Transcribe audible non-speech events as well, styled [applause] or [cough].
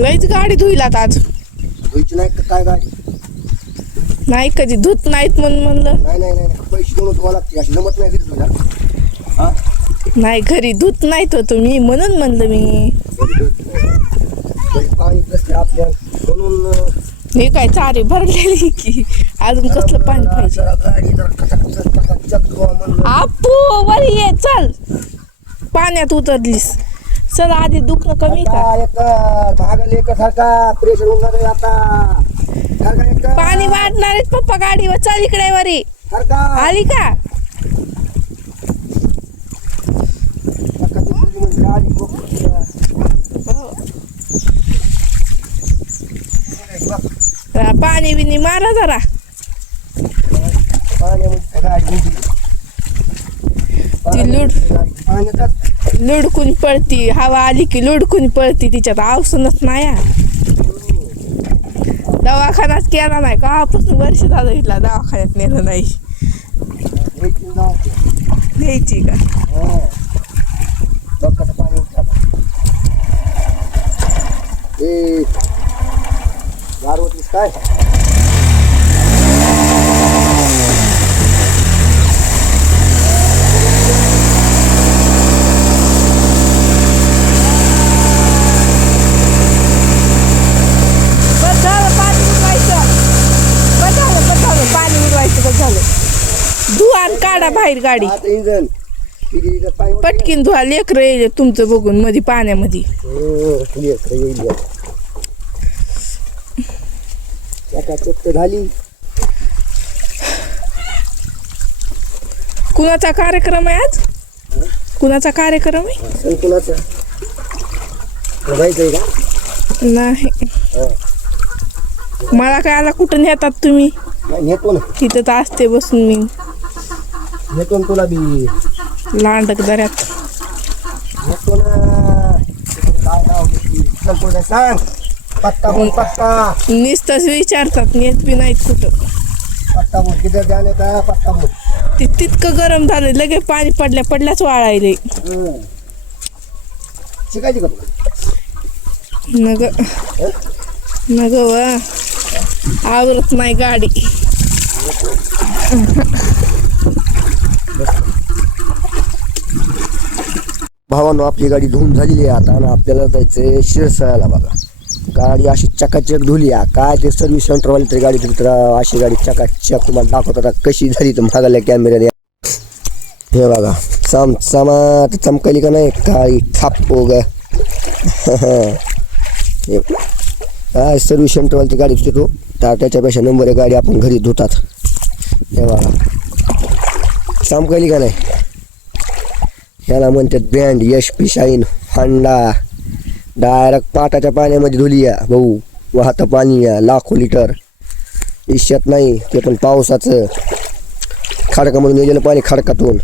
लईच गाडी धुईलात आज. धुयची नाही का काय गाडी? नाही कधी धुत नाहीत म्हणून म्हणलं. नाही नाही नाही नाही. पैसे देऊन लागते अशी जमत नाही तिथे हा? नाही घरी धुत नाहीत हो तुम्ही म्हणून म्हणलं मी. घरी पाणी कसले आपल्या? म्हणून अं, हे काय चारी भरलेली की? अजून कसलं पाणी पाहिजे? जरा गाडी जरा खचाखच खचाखच धुवा म्हणलं. आपू वर ये चल. पाण्यात उतरलीस. चल आधी दुखणं कमी का आता एक प्रेशर आता. सारखा एक पाणी वाढणार आहेत पप्पा गाडीवर. चल इकडे वरी. सारखा. आली का? सारखा ती मुलगी म्हणजे आली बघ. जरा पाणी बिनी मारा जरा. पाण्यामध्ये गाडी उभी. ती पाण्यातच लुडकून पळती हवा आली की लुडकून पळती तिच्यात. अवसनच नाही हा. दवाखानाच केला नाही. कापासून वर्ष झालं इथला दवाखान्यात नेलं नाही. एक न्यायची का? काय बस झालं पाणी उडवायचं बस झालं बस झालं पाणी उडवायचं बस झालं. धुवा आणि काढा बाहेर गाडी. आता इंजन. किती इथं पाणी उठतं. पटकीन धुवा लेकरं येईल तुमचं बघून मध्ये पाण्यामध्ये हो, येईल, येईल, येईल. आता चक्क झाली. कुणाचा कार्यक्रम आहे आज? कुणाचा कार्यक्रम आहे? संकुलाचा का? नाही. मला काय आला कुठं नेतात तुम्ही? नेतो ना. तिथं तर असते बसून मी. नेतो ना तुला बी. लांडक दऱ्यात. नेतो ना. काय नाव घेतली? संकुल सांग. पत्ता बोल पत्ता. नुसतंच विचारतात नेत बी नाहीत कुठं. पत्ता बोल किती जाणे का पत्ता बोल. ते तितकं गरम झालं लगे पाणी पडल्या पडल्याच वाळायले. शिकायची का तुला? नग नग व. आवरत नाही गाडी. भावानो आपली गाडी धुवून झालेली आहे आता आणि आपल्याला जायचंय शिरसळ्याला बघा. गाडी अशी चकाचक धुली आहे. काय ते सर्व्हिस सेंटरवाली तरी गाडी तर अशी गाडी चकाचक तुम्हाला दाखवत. आता कशी झाली तर मागायला कॅमेऱ्याने हे बघा चम चमाट चमकली का नाही? काळी थाप ग. [laughs] हे काय सर्व्हिस सेंटरवाली गाडी धुतो तर त्याच्यापेक्षा नंबर एक गाडी आपण घरी धुतात. हे बघा. केली का नाही? ह्याला म्हणतात brand Yash P Shine Honda direct पाटाच्या पाण्यामध्ये धुली या भाऊ वाहतं पाणी या लाखो लिटर इश्यात नाही ते पण पावसाचं. खडकामधून नेलेलं पाणी खडकातून.